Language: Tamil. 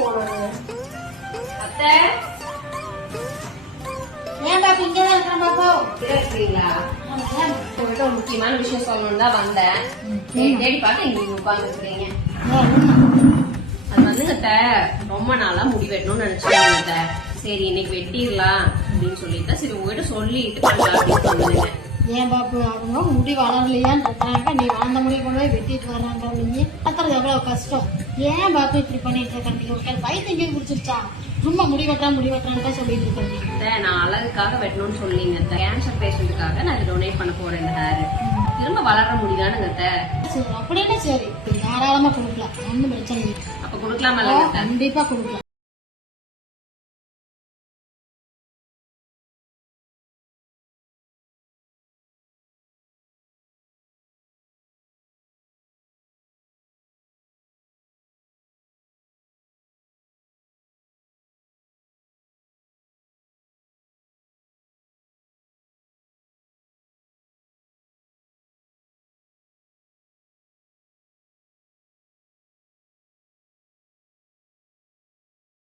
போனோம். அத்தை ஏன் பாப்பா இங்கதான் இருக்கிறேன் பாப்பா. இருக்கிறீங்களா? உங்கள்கிட்ட ஒரு முக்கியமான விஷயம் சொல்லணும்னு தான் வந்தேன். தேடி பார்த்து இங்க உட்கார்ந்து இருக்கிறீங்க. அது வந்துங்க அத்தை, ரொம்ப நாளா முடி வெட்டணும்னு நினைச்சிருக்கேன் அத்தை. சரி இன்னைக்கு வெட்டிடலாம் அப்படின்னு சொல்லிட்டு சரி உங்ககிட்ட சொல்லிட்டு பண்ணலாம் அப்படின்னு சொன்னீங்க. ஏன் பாப்பு அவங்க முடி வளரலையான்னு இருக்காங்க, நீ வளர்ந்த முடி கொண்டு போய் வெட்டிட்டு வர்றாங்க. நீ பார்க்கறது எவ்வளவு கஷ்டம். ஏன் பாப்பு இப்படி பண்ணிட்டு இருக்க? ஒரு வயிற்று எங்கேயும் குடிச்சிருச்சா? சும்மா முடி வெட்டான்னு சொல்லிட்டு இருக்கீங்க. அத்தை, நான் அழகுக்காக வெட்டணும்னு சொன்னீங்க அத்தை. கேன்சர் பேஷண்ட்டுக்காக நான் டொனேட் பண்ண போறேன் இந்த ஹேர். திரும்ப வளர முடியுதானுங்க அத்தை? சரி அப்படின்னா சரி, தாராளமா கொடுக்கலாம், ஒன்னும் பிரச்சனை இல்லை. அப்ப கொடுக்கலாமா? கண்டிப்பா கொடுக்கலாம்.